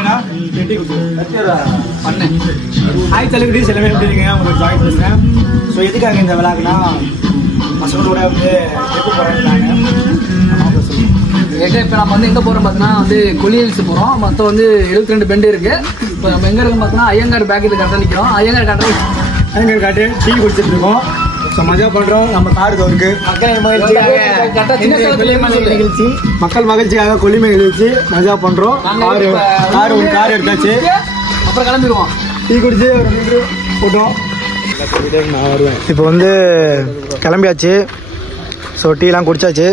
இல்லைன்னா கெட்டி பண்ணேன். ஹாய் செலிபிரிட்டிஸ் எல்லாமே எப்படி இருக்கீங்க? உங்களுக்கு ஜாயின் பண்ணுறேன். ஸோ எதுக்காக இந்த விழாக்குன்னா பசங்களோட வந்து எப்போ போகிறாங்க இப்போ நம்ம வந்து எங்கே போகிறோம் பார்த்தீங்கன்னா வந்து கொல்லி ஹில்ஸ் போகிறோம். மொத்தம் வந்து 72 பெண்டு இருக்குது. இப்போ நம்ம எங்கே இருக்கோம் பார்த்தீங்கன்னா ஐயங்கார் பேக்கெட்டு கரெக்டாக நிற்கிறோம். ஐயங்கார் காட்டு டீ குடிச்சிட்டு இருக்கோம். ஸோ மஜா பண்ணுறோம். நம்ம கார் இருக்கு மக்கள் மகிழ்ச்சிக்காக கொல்லிமை நிகழ்ச்சி மஜா பண்ணுறோம். கார் எடுத்தாச்சு. அப்புறம் கிளம்பிடுவோம். டீ குடிச்சு ஒரு மீட்ரு போட்டோம். நான் வருவேன். இப்போ வந்து கிளம்பியாச்சு. ஸோ டீலாம் குடிச்சாச்சு.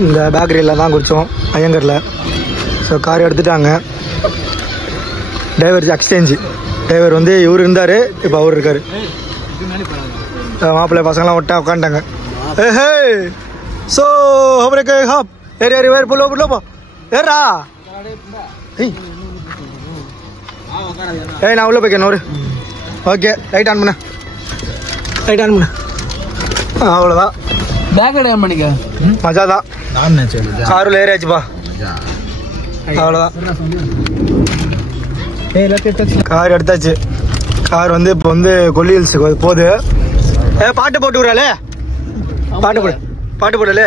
இந்த பேக்கரியில் தான் குடித்தோம் ஐயங்கரில். ஸோ கார் எடுத்துட்டாங்க. Driver exchange. டிரைவர் வந்து இவர் இருந்தார், இப்போ அவர் இருக்கார். மாப்பிள்ளை பசங்களாம் ஒட்டா உட்காந்துட்டாங்க. ஸோ அவருக்கு ஹாப் ஏறி ஏறி வேறு புல்லோ புல்லோப்பா ஏறா. ஏய் நான் உள்ளே போய்க்கேன் ஒரு. ஓகே லைட் ஆன் பண்ண. அவ்வளோதான். பேக் ஆன் பண்ணிக்க. மஜா தான். காரில் ஏறியாச்சுப்பா. அவ்வளோதான். கார் எடுத்தாச்சு. கார் வந்து இப்போ வந்து கொல்லி ஹில்ஸுக்கு போகுது. பாட்டு போட்டு விடுறாளே. பாட்டு போடலே.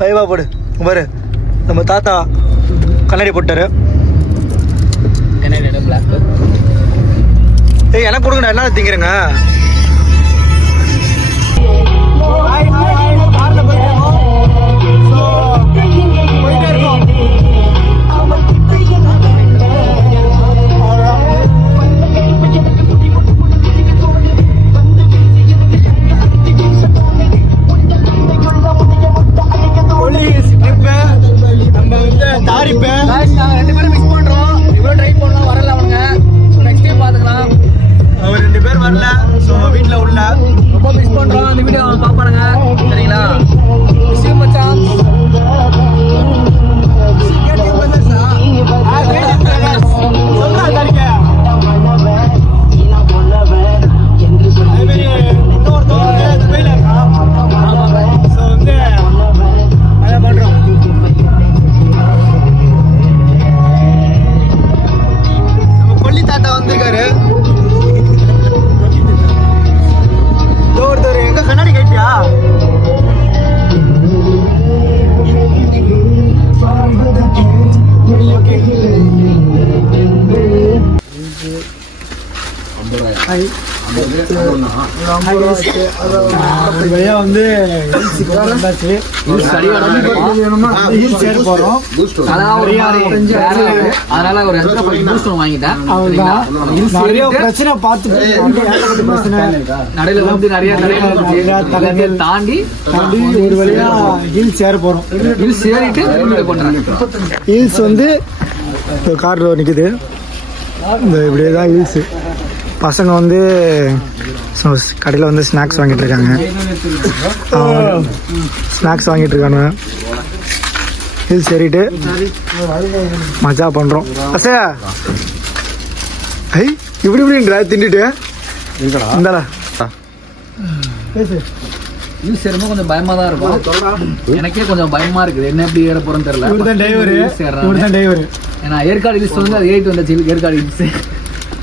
வைவா போடு. பாரு நம்ம தாத்தா கண்ணாடி போட்டாரு. ஏய் எனக்கு கொடுங்கண்ணா. என்ன திங்கிறேங்க? வந்து பிரச்சனை பார்த்து நடையில வந்து நிறைய தாண்டி ஒரு வழியா ஹில்ஸ் ஏற போறோம். ஹில்ஸ் ஏறிட்டு ஹில்ஸ் வந்து கார் நிக்குது. இந்த இப்படியேதான் ஹில்ஸ். பசங்க வந்து கடையில் வந்து ஸ்நாக்ஸ் வாங்கிட்டு இருக்காங்க. ஹில்ஸ் ஏறிட்டு மஜா பண்றோம். இப்படி இப்படின்ற தின்னுட்டு இந்தாடா. ஹில்ஸ் ஏறும்போது கொஞ்சம் பயமா தான் இருக்கும். எனக்கே கொஞ்சம் பயமா இருக்குது. என்ன எப்படி ஏற போறோம்னு தெரியல. ஏன்னா ஏற்காடு ஹில்ஸ் வந்து அது ஏறிட்டு வந்தாச்சு. ஏற்காடு ஹில்ஸ்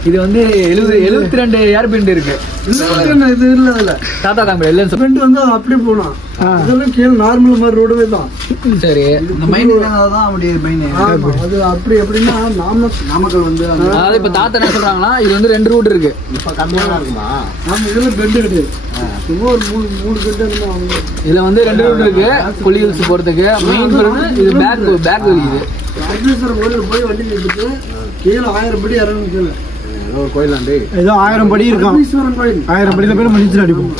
இது வந்து 72 ஏர்பெண்ட் இருக்கு. இது இல்ல டாடா காம்பி எல்லாம் வந்து அப்படி போலாம். இதெல்லாம் கீழே நார்மல் மாதிரி ரோடவே தான். சரி இந்த மைன் தான் அப்படியே மைன். அது அப்படி எப்படின்னா நாமக்கல் வந்து அதாவது இப்ப தாத்தா என்ன சொல்றாங்கன்னா இது வந்து 2 ரூட் இருக்கு. இப்ப கம்மியா இருக்குமா? ஆமா இதுல பெண்ட் இருக்கு. சும்மா ஒரு 3 பெண்ட் இருந்தா இதுல வந்து 2 ரூட் இருக்கு. கொல்லி ஹில்ஸ் போறதுக்கு மெயின் வந்து இது பேக் வலிக்குது. ராஜேஸ்வரர் கோயிலுக்கு போய் வண்டி நிறுத்திட்டு கீழே 1000 படி இறங்கணும். கீழே கோயிலாண்டி ஏதோ 1000 படி இருக்கும். 1000 படியில போய் மணிச்சு அடிப்போம்.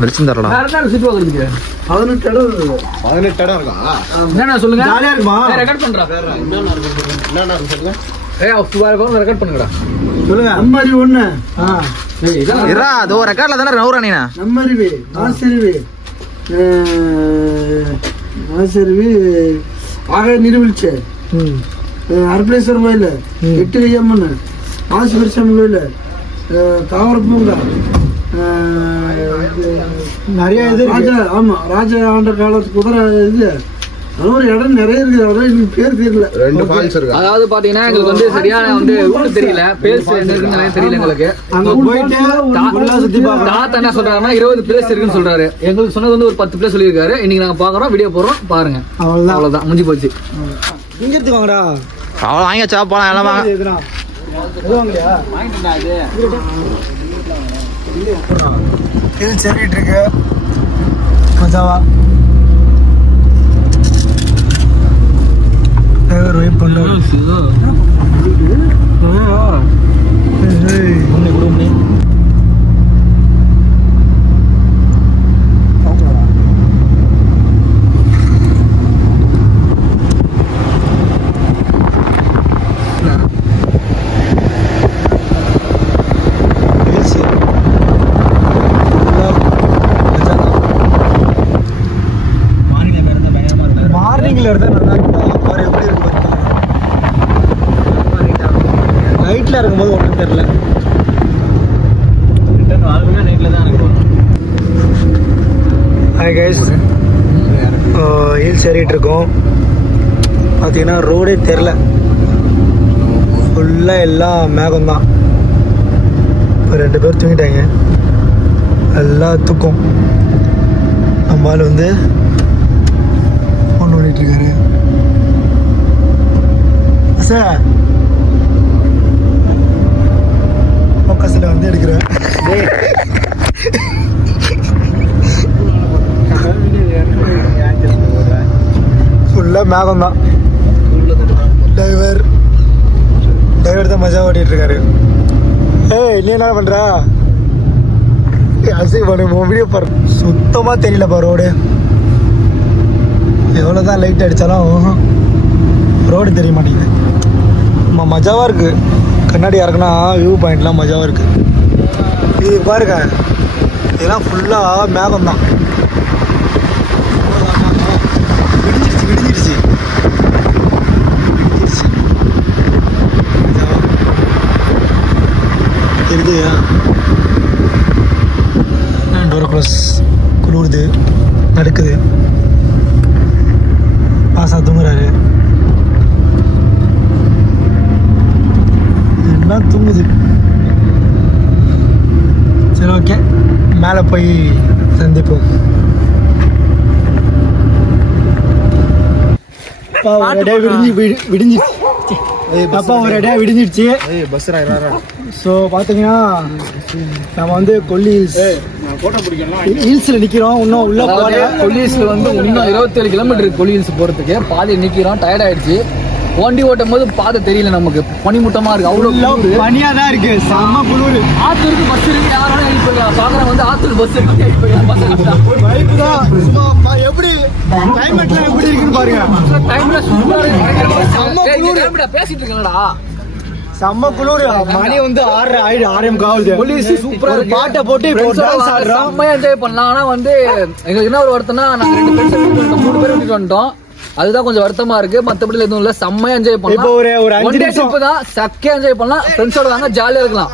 மெடிசன் தரலாம். வேற என்ன சுத்தி பாக்குறதுக்கு 18 இடம் இருக்கா? என்னன்னா சொல்லுங்க. ஜாலியா இருக்குமா? ரெக்கார்ட் பண்றா. என்னன்னா சொல்லுங்க. ரெக்கார்ட் பண்ணுங்கடா. சொல்லுங்க. நம்பரி 1. இரா அதோ ரெக்கார்ட்ல தான நவுறா நீனா. நம்பரி ஆசரிவி ஆக நிறுவிச்சே. அர்பலேஸ்வரர் கோயில் 8 கையம்மன் ஆசிபரிசம் கோயில் தாவர பூங்கா நிறைய இது ராஜா. ஆமா ராஜா ஆண்ட காலத்து குதிரை இது ஒரு இடம் நிறைய இருக்கு, அதான் பேர் தெரியல. 2 ஃபால்ஸ் இருக்கு. அதாவது பாத்தீங்கன்னா எங்களுக்கு வந்து சரியான வந்து ஊரு தெரியல, பிளேஸ் என்ன இருக்குன்னு தெரியல எங்களுக்கு. அங்க போயிட்டு சுத்தி பார்க்கலாம். தாத்தா என்ன சொல்றாருன்னா 20 பிளேஸ் இருக்குன்னு சொல்றாரு. எங்களுக்கு சொன்னது வந்து ஒரு 10 பிளேஸ் சொல்லியிருக்காரு. இன்னைக்கு நாங்க பாக்குறோம், வீடியோ போடுறோம், பாருங்க. அவ்வளவுதான், முடிஞ்சு போச்சு. இங்க எடுத்து வாங்கடா. அவ்வளோ வாங்கி வச்சா போலாம் எல்லாம் வாங்க. இது சரிட்டு இருக்கு மஜாவா. வெயிட் பண்ணுறோம். மார்னிங்ல இருந்தா நல்லா இருக்கும். பாரு எப்படி இருக்கு நைட்ல இருக்கும்போது ஒன்றும் தெரியல. ஹாய் கைஸ், ஹில்ஸ் ஏறிட்டு இருக்கோம். பார்த்தீங்கன்னா ரோடே தெரில, ஃபுல்லாக எல்லாம் மேகம் தான். இப்போ 2 பேர் தூங்கிட்டாங்க, எல்லாம் தூக்கம். நம்மளால வந்து ஒன்று ஓடிட்டு இருக்காரு சார். ஃபோக்கஸில் வந்து எடுக்கிறேன். ஃபுல்லாக மேகம் தான். டிரைவர் தான் மஜா ஓட்டிட்டு இருக்காரு. ஏய் நீ என்ன பண்ற? அசிங்க பண்ணு, வீடியோ பாரு. சுத்தமாக தெரியலப்பா ரோடு. எவ்வளோதான் லைட் அடித்தாலும் ரோடு தெரிய மாட்டேங்குது. மஜாவாக இருக்குது. கண்ணாடி இறக்குனா வியூ பாயிண்ட்லாம் மஜாவாக இருக்குது. இது பாருங்க, இதெல்லாம் ஃபுல்லாக மேகம் தான். விடிஞ்சிருச்சு. தெரியுதுயா, டோர் க்ளோஸ், குளிருது, நடக்குது. பாசா தூங்குறாரு, எல்லாம் தூங்குது. சரி ஓகே, மேலே போய் சந்திப்போம். விடிஞ்சிருச்சு. அப்பா ஒரு இடையா விடிஞ்சிருச்சு. ஸோ பார்த்தீங்கன்னா நம்ம வந்து கொல்லி ஹில்ஸில் நிற்கிறோம். இன்னும் உள்ள போகல. கொல்லி ஹில்ஸ்ல வந்து இன்னும் 27 கிலோமீட்டர் இருக்கு. கொல்லி ஹில்ஸ் போறதுக்கு பாதி நிக்கிறோம், டயர்ட் ஆயிடுச்சு. வண்டி ஓட்டும் போது பாதை தெரியல நமக்கு, பனிமூட்டமா இருக்கு. அவ்வளவு பனியா தான் இருக்கு, செம்ம குளிர். ஆத்தூருக்கு பஸ் இருக்கு, யாரும் எழுதி போயிடலாம். பாக்குறேன் வந்து ஆத்தூருக்கு பஸ் இருக்கு, எப்படி கிளைமேட்ல எப்படி இருக்குன்னு பாருங்க. டைம்ல சூப்பரா பேசிட்டு இருக்கேன்டா. செம்ம குளிர். மணி வந்து 6:30 ஆகுது. போலீஸ் சூப்பரா பாட்டை போட்டு செம்மையா என்ஜாய் பண்ணலாம். ஆனா வந்து எங்களுக்கு என்ன ஒரு வருத்தம்னா, நாங்க 2 பேர் 3 பேர் விட்டுட்டு வந்துட்டோம். அதுதான் கொஞ்சம் வருத்தமா இருக்கு. மத்தபடி எதுவும் இல்ல, செம்மையா என்ஜாய் பண்ணலாம். இப்போ ஒரு 5 நிமிஷம் தான் சக்கையா என்ஜாய் பண்ணலாம். ஃப்ரெண்ட்ஸோட வாங்க, ஜாலியா இருக்கலாம்.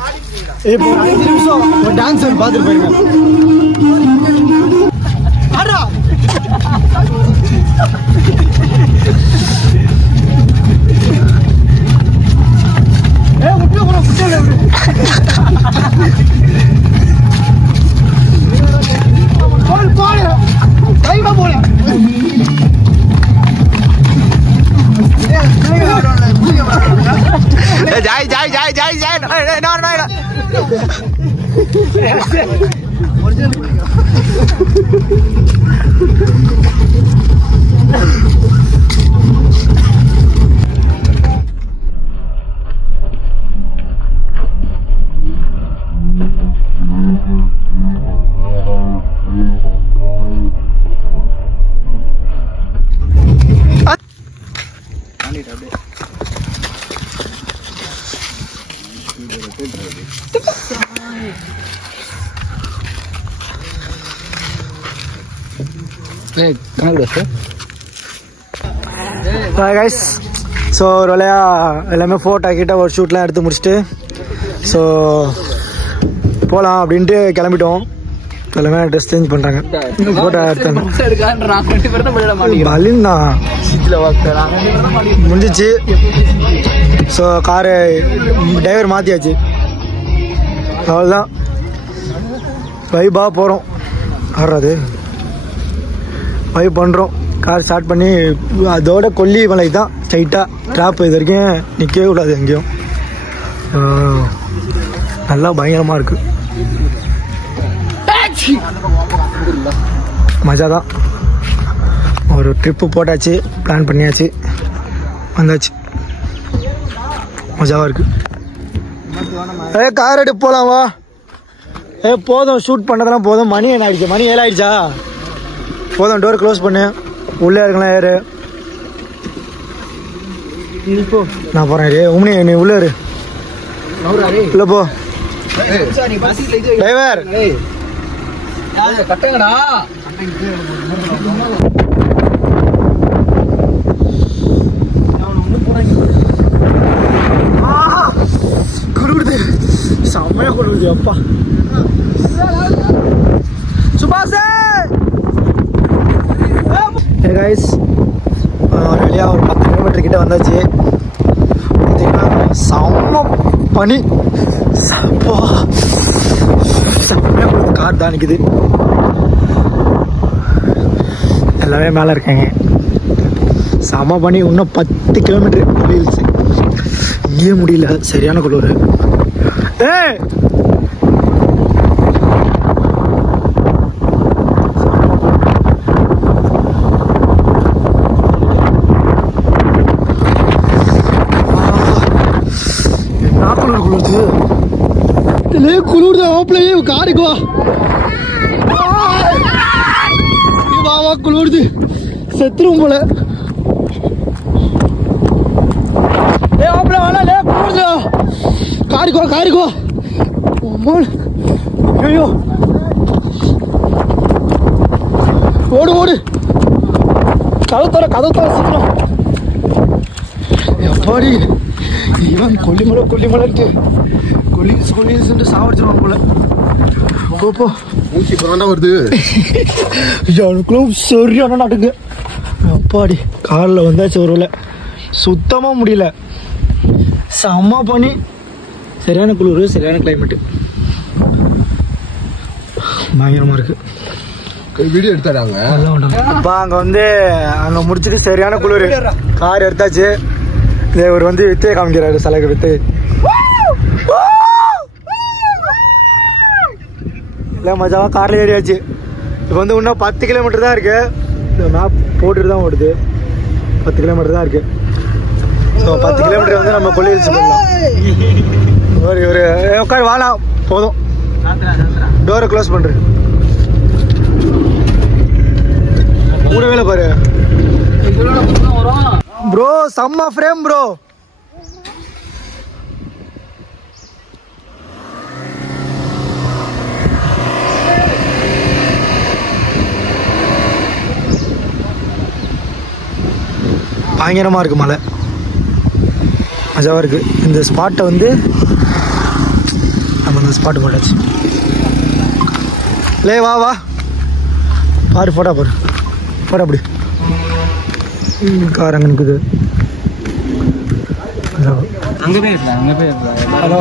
இப்போ 5 நிமிஷம் ஒரு டான்ஸ் பாத்துட்டு போயிருங்க. ஸோ ஒரு வேலையா எல்லாமே ஃபோட்டோ கிட்ட ஒரு ஷூட்லாம் எடுத்து முடிச்சுட்டு ஸோ போகலாம் அப்படின்ட்டு கிளம்பிட்டோம். எல்லாமே ட்ரெஸ் சேஞ்ச் பண்றாங்க. போட்டோ முடிஞ்சிச்சு. ஸோ காரு டிரைவர் மாத்தியாச்சு. அவ்வளோதான் வைபாக போகிறோம். ஆடுறது வைப் பண்ணுறோம். கார் ஸ்டார்ட் பண்ணி அதோட கொல்லிமலை தான் ஸ்ட்ரைட்டாக ட்ராப். இது வரைக்கும் நிற்கவே கூடாது எங்கேயும். நல்லா பயங்கரமாக இருக்கு. மஜா தான். ஒரு ட்ரிப்பு போட்டாச்சு, பிளான் பண்ணியாச்சு, வந்தாச்சு. மஜாவாக இருக்கு. கார் எடுத்து போகலாம் வா. போதும், ஷூட் பண்ணதெல்லாம் போதும். மணி என்ன ஆயிடுச்சு? மணி 7 ஆயிடுச்சா? போதும், டோர் க்ளோஸ் பண்ணு. உள்ளே இருக்கலாம் ஏறு. நான் போகிறேன். உமனி நீ உள்ளே இரு. இல்லை போ டிரைவர். கட்டுங்கடா. குளிருது, செம்மையா குளிருது. அப்பா சுபாஷ் கைஸ், வெளியாக ஒரு 10 கிலோமீட்டர் கிட்ட வந்தாச்சு. பார்த்தீங்கன்னா செம்ம பனி. செம்மையா குளிருது. கார் தான் நிற்குது. எல்லாமே மேலே இருக்காங்க. செம பனி. இன்னும் 10 கிலோமீட்டர் ஹில்ஸ். இங்கேயே முடியல, சரியான குளிர். என்ன குளிர் குளிருது. குளிர்தான் ஓப்பலையே. காருக்கு வா வா. குளிருது, செத்துரும் போல. காருக்கு வா, காருக்கு வா. ஐயோ, ஓடு ஓடு. கதத்தோட சீக்கிரம். எப்பாடி இவன் கொல்லிமலை இருக்கு. கொல்லின்னு சாவடிச்சிருவான் போல. போ வருது. எனக்குள்ள சரியான நாட்டுக்கு. அப்பாடி காரில் வந்தாச்சு. ஒரு வேலை சுத்தமாக முடியல. செம்ம பண்ணி, சரியான குளிர், சரியான கிளைமேட்டு, பயங்கரமாக இருக்கு. வீடியோ எடுத்தாடாங்க. அப்பா அங்கே வந்து அங்கே முடிச்சுட்டு சரியான குளிர். கார் எடுத்தாச்சு. இவர் வந்து வித்தையை காமிக்கிறாரு. சலகை வித்தை. இல்லை மஜாவாக காரில் ஏறியாச்சு. இப்போ வந்து இன்னும் 10 கிலோமீட்டர் தான் இருக்கு. இந்த மேப் போட்டுட்டு தான் ஓடுது. 10 கிலோமீட்டர் தான் இருக்கு. ஸோ 10 கிலோமீட்டர் வந்து நம்ம கொல்லி ஹில்ஸ் போடலாம். ஒரு உட்காந்து வாழலாம். போதும், டோரை க்ளோஸ் பண்ணுறேன். மூணு வேலை பாரு ப்ரோ. செம்ம ஃப்ரேம் ப்ரோ. பயங்கரமாக இருக்குது. மலை மஜாவாக இருக்குது. இந்த ஸ்பாட்டை வந்து நம்ம இந்த ஸ்பாட்டு போட்டாச்சு. லே வா வா பாரு. ஃபோட்டோ பாரு. ஃபோட்டோ அப்படி கார் அங்கே நிற்குது. ஹலோ,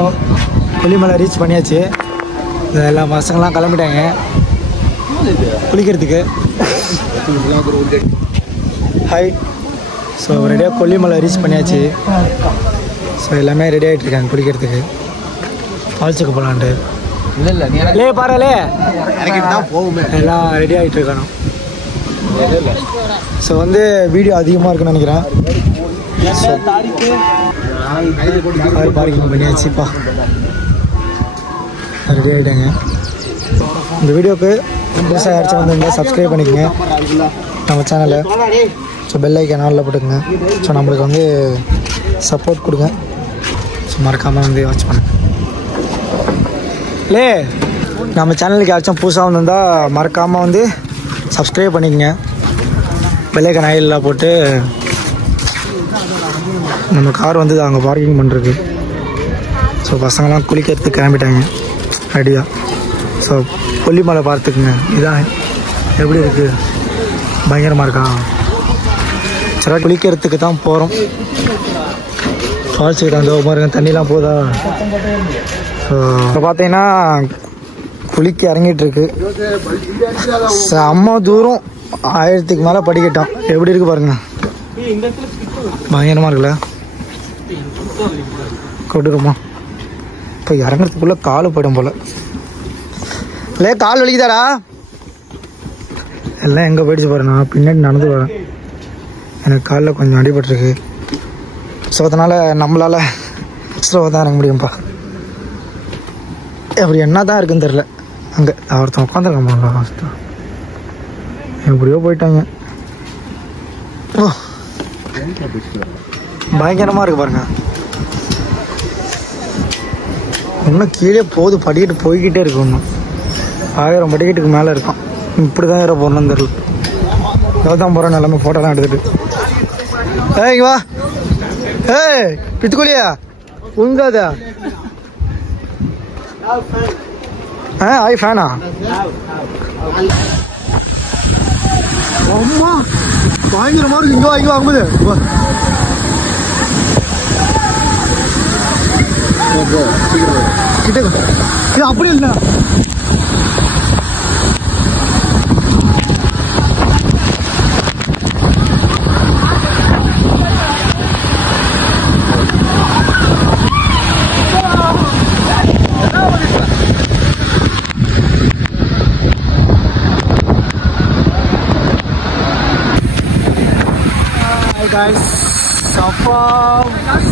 கொல்லிமலை ரீச் பண்ணியாச்சு. எல்லா பசங்கள்லாம் கிளம்பிட்டாங்க குளிக்கிறதுக்கு. ஹாய். ஸோ ரெடியாக கொல்லிமலை ரீச் பண்ணியாச்சு. ஸோ எல்லாமே ரெடி ஆகிட்டு இருக்காங்க குளிக்கிறதுக்கு. ஃபால்ஸுக்கு போகலான்ட்டு. லே பாருலே எல்லாம் ரெடி ஆகிட்டு இருக்கானோ. ஸோ வந்து வீடியோ அதிகமாக இருக்குன்னு நினைக்கிறேன். Car parking பண்ணியாச்சுப்பா. ரெடி ஆகிட்டாங்க. இந்த வீடியோவுக்கு புதுசாக யாராச்சும் வந்துருந்தா சப்ஸ்கிரைப் பண்ணிக்கோங்க நம்ம சேனலை. ஸோ பெல் ஐக்கான் ஆல்ல போட்டுக்கோங்க. ஸோ நம்மளுக்கு வந்து சப்போர்ட் கொடுங்க. ஸோ மறக்காமல் வந்து வாட்ச் பண்ணுங்க. லே நம்ம சேனலுக்கு யாராச்சும் புதுசாக வந்திருந்தால் மறக்காமல் வந்து சப்ஸ்கிரைப் பண்ணிக்கங்க. பெல் ஐக்கான் ஆயிலெலாம் போட்டு. நம்ம கார் வந்து அங்கே பார்க்கிங் பண்ணுறது. ஸோ பசங்கள்லாம் குளிக்கிறதுக்கு கிளம்பிட்டாங்க ரெடியாக. ஸோ கொல்லிமலை பார்த்துக்குங்க. இதான் எப்படி இருக்குது, பயங்கரமாக இருக்கா. சரி, குளிக்கிறதுக்கு தான் போகிறோம். ஃபால்ஸுக்கிட்ட வந்து பாருங்க, தண்ணிலாம் போதா. ஸோ இப்போ பார்த்தீங்கன்னா குளிக்க இறங்கிட்டுருக்கு. செம்ம தூரம், 1000க்கு மேலே படிக்கட்டோம். எப்படி இருக்கு பாருங்க, பயங்கரமாக இருக்குல்ல. கொடூரமா இப்போ இறங்குறதுக்குள்ள காலு போயிடும் போல. இல்லை கால் வலிக்குதாடா, எல்லாம் எங்கே போயிடுச்சு பாருண்ணா. பின்னாடி நடந்து வரேன், எனக்கு காலில் கொஞ்சம் அடிபட்டுருக்கு. ஸோ அதனால் நம்மளால் ஸ்லோவாக தான் இறங்க முடியும்ப்பா. அப்படி என்ன தான் இருக்குன்னு தெரில. அங்கே ஒருத்தன் உட்காந்துருக்கேன், ஃபஸ்ட்டு எப்படியோ போயிட்டாங்க. ஓ பயங்கரமாக இருக்குது பாருங்க. இன்னும் கீழே போகுது, படிக்கட்டு போய்கிட்டே இருக்கு. இன்னும் 1000 படிக்கட்டுக்கு மேலே இருக்கும். இப்படி தான் ஏற போகணும்னு தெரியல. தான் போகிறோம், எல்லாமே ஃபோட்டோலாம் எடுத்துகிட்டு. இங்க வா. பித்துக்குழியா உங்காதா? ஐ ஃபேனா? அம்மா பயங்கரமா இருக்கு. இங்க வா, இங்க வாங்கும்போது இது அப்படி இல்லை.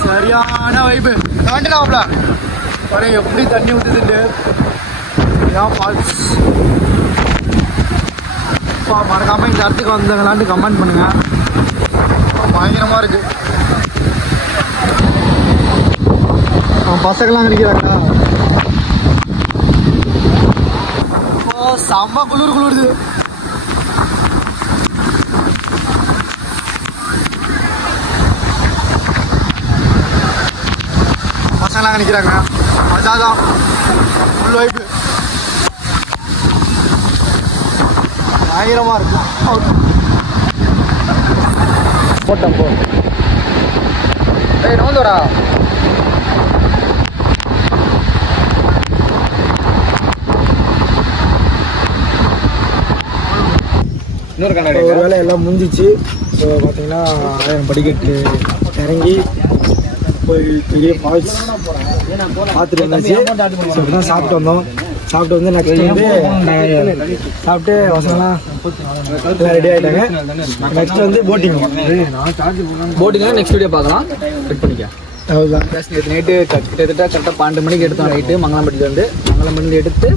சரியான வைப்பு வேண்டாம்ல. எப்படி தண்ணி ஊற்றுதுண்டு ஃபால்ஸ். மறக்காம இந்த இடத்துக்கு வந்தங்களான்னு கமெண்ட் பண்ணுங்க. பயங்கரமா இருக்கு. பசங்கள்லாம் நினைக்கிறாங்களா? செம்ம குளிருது. பசங்களாம் நினைக்கிறாங்க. மஜாதான், ஃபுல் வைப்பு பயங்கரமா இருக்கும். போட்டோம் போ. நோந்தோடா. இன்னொரு கண்ணாடி ஒரு வேலை எல்லாம் முடிஞ்சிச்சு. ஸோ பார்த்தீங்கன்னா 1000 படிக்கட்டு இறங்கி போய் பெரிய ஃபால்ஸ் பார்த்துட்டு வந்தாச்சு. ஸோ இப்படிதான் சாப்பிட்டு வந்தோம். சாப்பிட்டு வந்து நெக்ஸ்ட் வந்து சாப்பிட்டு வசங்களாம் எல்லாம் ரெடி ஆகிட்டாங்க. நெக்ஸ்ட் வந்து போட்டிங் நெக்ஸ்ட் வீடியோ பார்க்கலாம். செட் பண்ணிக்க. அதுதான் நைட்டு கிட்டத்தட்ட கரெக்டாக 12 மணிக்கு எடுத்தோம். நைட்டு மங்களம்பட்டிலேருந்து எடுத்து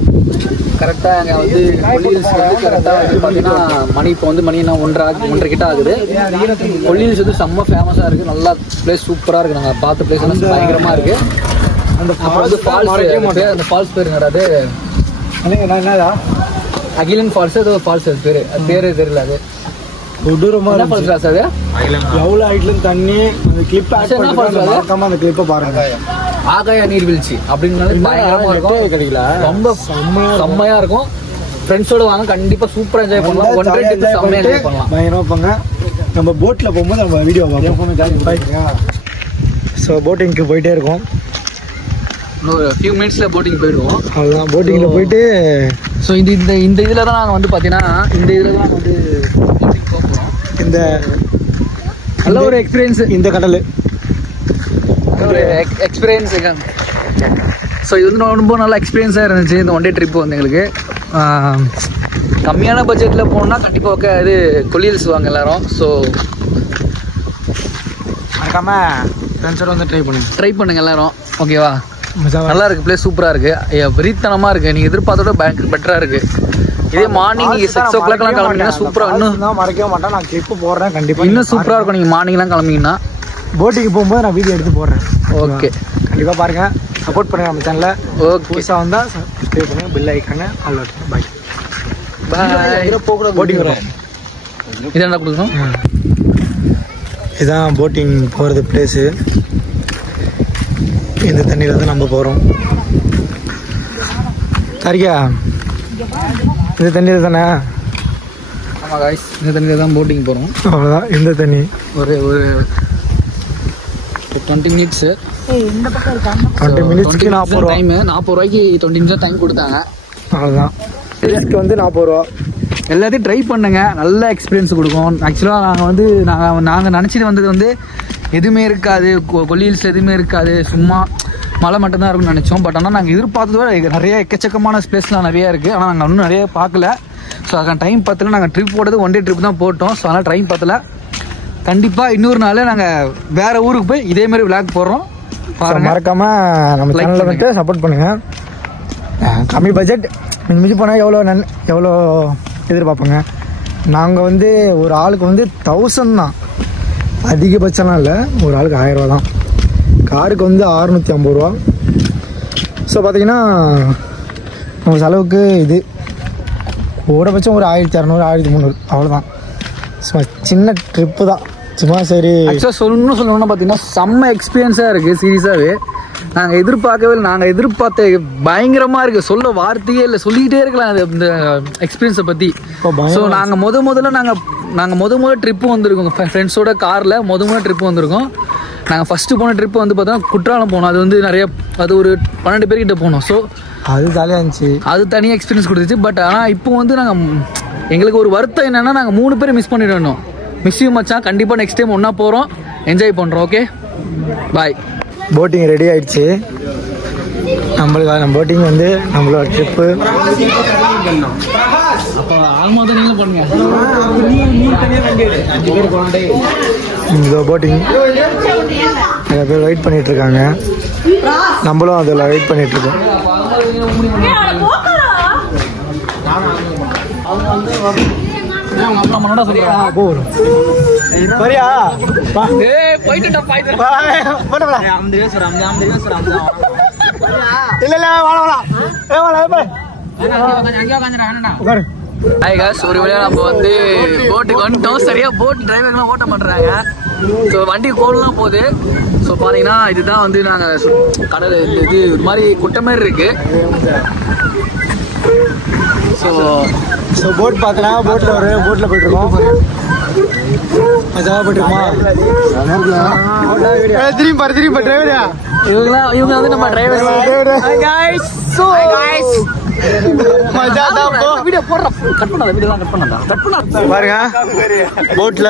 கரெக்டாக அங்கே வந்து கொல்லிஹில்ஸ் வந்து கரெக்டாக வந்து பார்த்தீங்கன்னா மணி இப்போ வந்து மணி என்ன 1:30 கிட்ட ஆகுது. கொல்லிஹில்ஸ் வந்து செம்ம ஃபேமஸாக இருக்குது. நல்லா பிளேஸ் சூப்பராக இருக்குது. நாங்கள் பார்த்த பிளேஸ் எல்லாம் பயங்கரமாக இருக்குது. அந்த ஃபால்ஸ் பேர் என்னடாது? என்னடா அகிலன் ஃபால்ஸ், ஏதோ ஃபால்ஸ். அது பேர் தெரியல. அது கொடூரமான ஃபால்ஸ். அது எவ்வளோ ஹைட்லேருந்து தண்ணி அந்த கிளிப் மறக்காம அந்த கிளிப்பை பாருங்க. ஆகாய நீர்வீழ்ச்சி அப்படின்னு கிடைக்கல. ரொம்ப செம்மையா இருக்கும். ஃப்ரெண்ட்ஸோட வாங்க, கண்டிப்பா சூப்பரா என்ஜாய் பண்ணலாம். 1 டே ட்ரிப் செம்மையா என்ஜாய் பண்ணலாம். பயங்கரமா இருப்பாங்க. நம்ம போட்ல போகும்போது நம்ம வீடியோ பார்ப்போம். ஸோ போட்டிங்க்கு போயிட்டே இருக்கோம். இன்னொரு ஃபியூ மினிட்ஸில் போட்டிங் போயிடுவோம். அதுதான் போட்டிங்கில் போயிட்டு ஸோ இந்த இதில் தான் நாங்கள் வந்து பார்த்தீங்கன்னா இந்த இதில் தான் நாங்கள் வந்து போட்டிங் போக போகிறோம். இந்த நல்ல ஒரு எக்ஸ்பீரியன்ஸ். இந்த கடல் ஒரு எக்ஸ்பீரியன்ஸ். ஸோ இது வந்து ரொம்ப நல்ல எக்ஸ்பீரியன்ஸாக இருந்துச்சு. இந்த 1 டே ட்ரிப்பு வந்து எங்களுக்கு கம்மியான பட்ஜெட்டில் போகணுன்னா கண்டிப்பாக ஓகே. இது கொல்லிஹில்ஸ் வாங்க எல்லாரும். ஸோ மறக்காமல் ஃப்ரெண்ட்ஸோட வந்து ட்ரை பண்ணுங்க எல்லாரும். ஓகேவா? நல்லா இருக்கு. பிளேஸ் சூப்பராக இருக்குது. வெறித்தனமாக இருக்குது. நீங்கள் எதிர்பார்த்தோட பெட்டராக இருக்குது. இதே மார்னிங் நீங்கள் 6 o'clock கிளம்பிங்கன்னா சூப்பராக இன்னும் மறைக்க மாட்டேன். நான் கிளிப்பு போடுறேன் கண்டிப்பாக. இன்னும் சூப்பராக இருக்கும். நீங்கள் மார்னிங்லாம் கிளம்பிங்கன்னா போட்டிங்கு போகும்போது நான் வீடியோ எடுத்து போடுறேன். ஓகே, கண்டிப்பாக பாருங்கள். சப்போர்ட் பண்ணுங்கள் நம்ம சேனலில். ஓகே, புதுசாக வந்தால் சப்ஸ்கிரைப் பண்ணுங்கள், பெல் ஐக்கானு ஆல் ஓகே. பாய் பாய். போட்டிங் வரும். இதான் கொடுக்கணும். இதுதான் போட்டிங் போகிறது பிளேஸு. இந்த தண்ணியில் தான் நம்ம போகிறோம். சரிக்கா? இந்த தண்ணியில் தானே? ஆமாம் காய்ஸ், இந்த தண்ணியில் தான் போட்டிங் போகிறோம். அவ்வளோதான். இந்த தண்ணி ஒரு 20 மினிட்ஸு 20 மினிட்ஸ்க்கு 40 ரூபா டைமு. 40 ரூபாய்க்கு 20 நிமிஷம் டைம் கொடுத்தாங்க. அவ்வளோதான். மினிட்ஸ்க்கு வந்து 40 ரூபா. எல்லாத்தையும் ட்ரை பண்ணுங்க, நல்ல எக்ஸ்பீரியன்ஸ் கொடுக்கும். ஆக்சுவலாக நாங்கள் வந்து நாங்கள் நினச்சிட்டு வந்தது வந்து எதுவுமே இருக்காது, கொல்லி ஹில்ஸில் எதுவுமே இருக்காது, சும்மா மலை மட்டும்தான் இருக்கும்னு நினச்சோம். பட் ஆனால் நாங்கள் எதிர்பார்த்ததோட நிறைய எக்கச்சக்கமான ஸ்பேஸ்லாம் நிறையா இருக்குது. ஆனால் நாங்கள் இன்னும் நிறைய பார்க்கல. ஸோ அதுக்கான டைம் பத்தல. நாங்கள் ட்ரிப் போட்டது 1 டே ட்ரிப் தான் போட்டோம். ஸோ அதனால் டைம் பத்தல. கண்டிப்பாக இன்னொரு நாள் நாங்கள் வேறு ஊருக்கு போய் இதேமாரி விளாக் போடுறோம். மறக்காமல் நம்ம சேனலில் வந்துட்டு சப்போர்ட் பண்ணுங்கள். கம்மி பட்ஜெட் மிஞ்சி போனால் எவ்வளோ எதிர்பார்ப்போங்க. நாங்கள் வந்து ஒரு ஆளுக்கு வந்து 1000 தான், அதிகபட்சம்லாம் இல்லை. ஒரு ஆளுக்கு 1000 ரூபா தான். காருக்கு வந்து 650 ரூபா. ஸோ பார்த்தீங்கன்னா நம்ம செலவுக்கு இது கூடபட்சம் ஒரு 1200 1300 அவ்வளோதான். ஸோ சின்ன ட்ரிப்பு தான், சும்மா சரி. ஆக்சுவலாக சொல்லணும்னா பார்த்தீங்கன்னா செம்ம எக்ஸ்பீரியன்ஸாக இருக்குது. சீரியஸாகவே நாங்கள் எதிர்பார்க்கவே இல்லை. நாங்கள் எதிர்பார்த்த பயங்கரமாக இருக்குது, சொல்ல வார்த்தையே இல்லை, சொல்லிக்கிட்டே இருக்கலாம் இந்த எக்ஸ்பீரியன்ஸை பற்றி. ஸோ நாங்கள் முதல்ல ட்ரிப்பு வந்திருக்கோம் ஃப்ரெண்ட்ஸோட காரில். முதல்ல ட்ரிப்பு வந்திருக்கோம். நாங்கள் ஃபஸ்ட்டு போன ட்ரிப்பு வந்து பார்த்தோன்னா குற்றாலம் போனோம். அது வந்து அது ஒரு 12 பேர்கிட்ட போனோம். ஸோ அது ஜாலியாக இருந்துச்சு, அது தனியாக எக்ஸ்பீரியன்ஸ் கொடுத்துச்சு. பட் ஆனால் இப்போ வந்து எங்களுக்கு ஒரு வருத்தம் என்னென்னா நாங்கள் 3 பேர் மிஸ் பண்ணிடணும். மிஸ் யூ மச்சான். கண்டிப்பாக நெக்ஸ்ட் டைம் ஒன்றா போகிறோம், என்ஜாய் பண்ணுறோம். ஓகே, பாய். போட்டிங் ரெடி ஆயிடுச்சு நம்மளுக்கு. நம்ம போட்டிங் வந்து நம்மளோட ட்ரிப்பு. அப்போ ஆல்மோஸ்ட் நீங்களும் பண்ணுங்க. இந்த போட்டிங் நிறைய பேர் வெயிட் பண்ணிட்டு இருக்காங்க. நம்மளும் அதில் வெயிட் பண்ணிட்டு இருக்கோம். சரியா ஒரு வழியா நம்ம வந்து போட்டுக்கு வந்துட்டோம். சரியா போட் டிரைவர்லாம் ஓட்ட பண்றாங்க. ஸோ வண்டி கோல்லாம் போகுது. ஸோ பாத்தீங்கன்னா இதுதான் வந்து நாங்க கடல் இது ஒரு மாதிரி குட்டை மாதிரி இருக்கு. ஸோ போட் பார்த்தனா போட்டில் போயிட்டு இருக்கோம். மஜாவா போயிட்டுருமா? திரும்பி பாரு டிரைவரா. இவங்க வந்து நம்ம டிரைவர். பாருங்க, போட்ல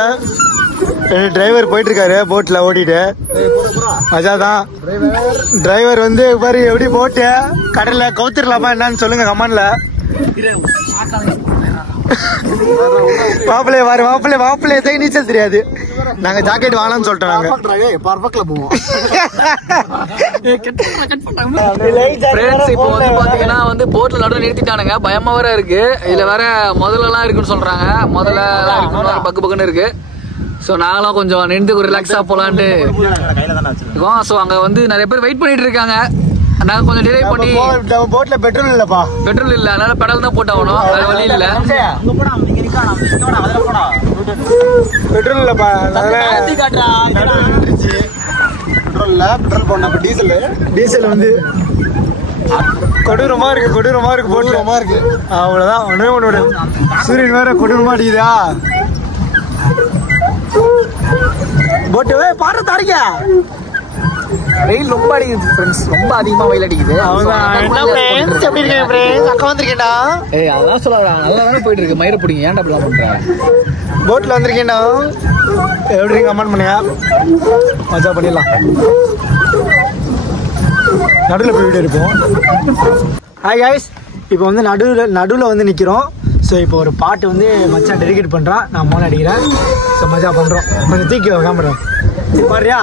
டிரைவர் போயிட்டு இருக்காரு. போட்ல ஓட்டிட்டு மஜாதான். டிரைவர் வந்து பாரு எப்படி போட்டு கடல்ல கவுத்திரலாமா என்னன்னு சொல்லுங்க கமெண்ட்ல. மாப்பிள்ளை நீச்சல் தெரியாது. நாங்க ஜாக்கெட் வாங்கலாம்னு சொல்லிட்டோம். நாங்க இப்போ வந்து பாத்தீங்கன்னா வந்து போட்ல நடுவில் நிறுத்திட்டானுங்க. பயமா வேற இருக்கு. இதுல வேற முதல்லாம் இருக்குன்னு சொல்றாங்க. முதல்ல பக்குன்னு இருக்கு. ஸோ நாங்களும் கொஞ்சம் நின்று ரிலாக்ஸா போலான்ட்டு இருக்கோம். ஸோ அங்க வந்து நிறைய பேர் வெயிட் பண்ணிட்டு இருக்காங்க. நாங்க கொஞ்சம் டிலே பண்ணி போட்ல பெட்ரோல் இல்லப்பா. பெட்ரோல் இல்ல, அதனால பெட்ரோல் தான் போட்டாகணும். வேற வழி இல்ல. பெட்ரோல் இல்லப்பா. டீசல் வந்து கொடூரமா இருக்கு. போட்ல இருக்கு. அவ்வளவுதான். ஒண்ணு சூரியன் வேற கொடூரமா அடிக்குதா. போட்டு பாரு தாரிக்க. வெயில் ரொம்ப அடிக்குது ஃப்ரெண்ட்ஸ், ரொம்ப அதிகமா வெயில் அடிக்குது. எப்படி இருக்கீங்க ஃப்ரெண்ட்ஸ்? அக்கா வந்திருக்கேன்டா. ஏய் அதெல்லாம் சொல்லாத, நல்லா தானே போயிட்டு இருக்கு. மயிரை பிடிங்க, ஏன்டா இப்படி பண்ற? போட்ல வந்திருக்கேன்டா. எப்படி கமெண்ட் பண்ணுங்க, மஜா பண்ணிடலாம். நடுவில் போய் வீடு இருப்போம். ஹாய் காய்ஸ், இப்போ வந்து நடுவில் வந்து நிற்கிறோம். ஸோ இப்போ ஒரு பாட்டு வந்து மச்சான் டெடிகேட் பண்ணுறான். நான் மோன அடிக்கிறேன். ஸோ மஜா பண்ணுறோம். கொஞ்சம் தூக்கி கேமரா பாரியா.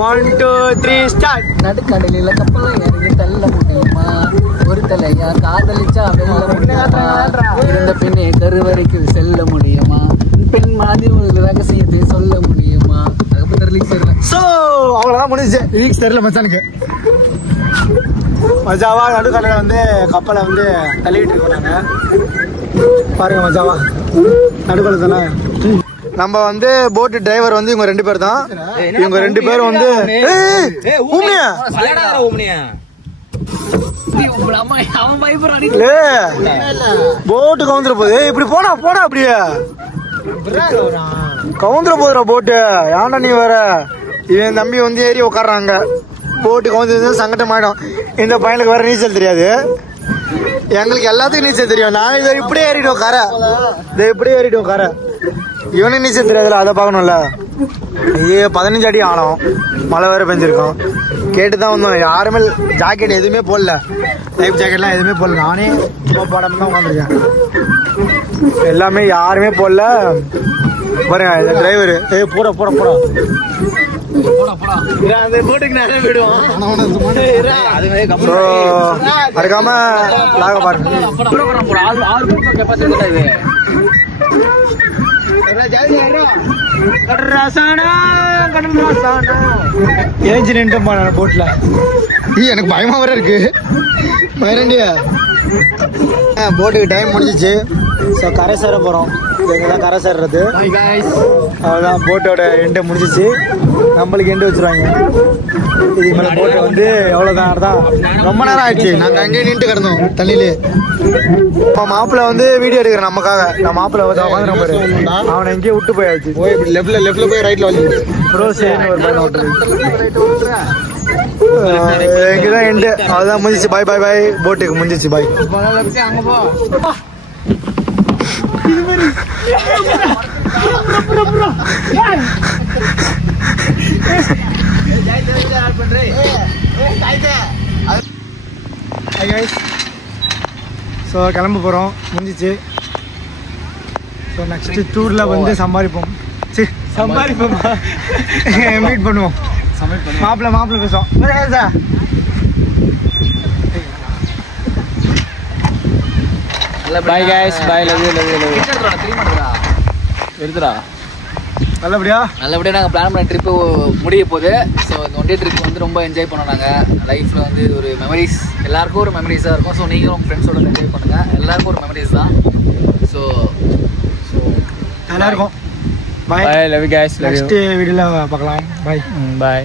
1 2 3 ஸ்டார்ட். நடுக்கடலில் கப்பலை இறங்கி தள்ள முடியுமா? ஒரு தலையா காதலிச்சா வெல்ல முடியுமா? இருந்த பெண்ணே கருவறைக்கு செல்ல முடியுமா? பெண் மாதிரி ஒரு ரகசியத்தை சொல்ல முடியுமா? அதுக்கப்புறம் ரிலீக்ஸ் தெரியல. ஸோ அவ்வளோதான் முடிஞ்சு. ரிலீக்ஸ் தெரியல மச்சானுக்கு. மஜாவா நடுக்கடலில் வந்து கப்பலை வந்து தள்ளிட்டு இருக்கோம் நாங்கள். பாருங்க மஜாவா நடுக்கடல் தானே. நம்ம வந்து போட் டிரைவர் வந்து இவங்க 2 பேர் தான். இவங்க 2 பேரும் வந்து அவன் பயப்படுறான். போட்டு கவுந்துட போகுது. இப்படி போனா அப்படியே கவுந்துட போதுடா போட்டு. ஏன்டா நீ வேற? இவன் தம்பி வந்து ஏறி உட்காடுறாங்க. போட்டு கவுந்து சங்கடம் ஆயிடும். இந்த பையனுக்கு வேற நீச்சல் தெரியாது. எங்களுக்கு எல்லாத்துக்கும் நீச்சல் தெரியும். நான் இதை இப்படியே ஏறிடுவோம் கரை. இதை இப்படியே ஏறிடுவோம் கரை. இவனுக்கு நீச்சல் தெரியாதுல்ல, அதை பார்க்கணும்ல. இது 15 அடி ஆழம். மழை வேற பெஞ்சிருக்கோம். கேட்டுதான் வந்தோம். யாருமே ஜாக்கெட் எதுவுமே போடல. லைஃப் ஜாக்கெட்லாம் எதுவுமே போடல. நானே போடாம தான் உட்காந்துருக்கேன். எல்லாமே யாருமே போடல. பாருங்க இந்த டிரைவர். போட மறக்காம பாருங்க. போட்ல எனக்கு பயமா வர இருக்கு. பயரண்டியா போட்டுக்கு டைம் முடிஞ்சிச்சு. ஸோ கரை சேர போறோம். எங்கதான் கரை சேர்றது. அவ்வளோதான், போட்டோட எண்டை முடிஞ்சிச்சு. நம்மளுக்கு எண்டு வச்சிருவாங்க. இதுக்கு மேலே போட்டை வந்து எவ்வளோதான் தான் ரொம்ப நேரம் ஆயிடுச்சு. நாங்கள் அங்கேயே நின்று கிடந்தோம் தண்ணியிலே. இப்போ மாப்பிள்ள வந்து வீடியோ எடுக்கிறேன் நமக்காக. நான் மாப்பிள்ள உட்காந்து பாரு. அவனை எங்கேயே விட்டு போயாச்சு. போய் இப்படி லெஃப்ட்ல போய் ரைட்ல வந்து ப்ரோசேன்னு ஒரு பையனை விட்டுருக்கு. எங்கதான் எண்டு. அவ்வளோதான், முடிஞ்சிச்சு. பாய் பாய் பாய். போட்டுக்கு முடிஞ்சிச்சு. பாய். அங்கே போ. ஸோ கிளம்ப போகிறோம். முடிஞ்சிச்சு. ஸோ நெக்ஸ்ட் டூரில் வந்து சம்பாதிப்போம். மீட் பண்ணுவோம். மாப்பிள்ளை பேசுவோம். Bye guys, bye, love you. நல்லபடியா நாங்கள் பிளான் பண்ண ட்ரிப்பு முடிய போகுது. ஸோ இந்த ஒன் டே ட்ரிப் வந்து ரொம்ப என்ஜாய் பண்ணோம். நாங்கள் லைஃப்பில் வந்து இது ஒரு மெமரிஸ், எல்லாருக்கும் ஒரு மெமரிஸாக இருக்கும். ஸோ நீங்களும் உங்கள் ஃப்ரெண்ட்ஸோட என்ஜாய் பண்ணுங்கள். எல்லாருக்கும் ஒரு மெமரிஸ் தான். ஸோ எல்லாருக்கும் பாய். லவ் யூ guys, நெக்ஸ்ட் வீடியோவில் பார்க்கலாம். பாய்.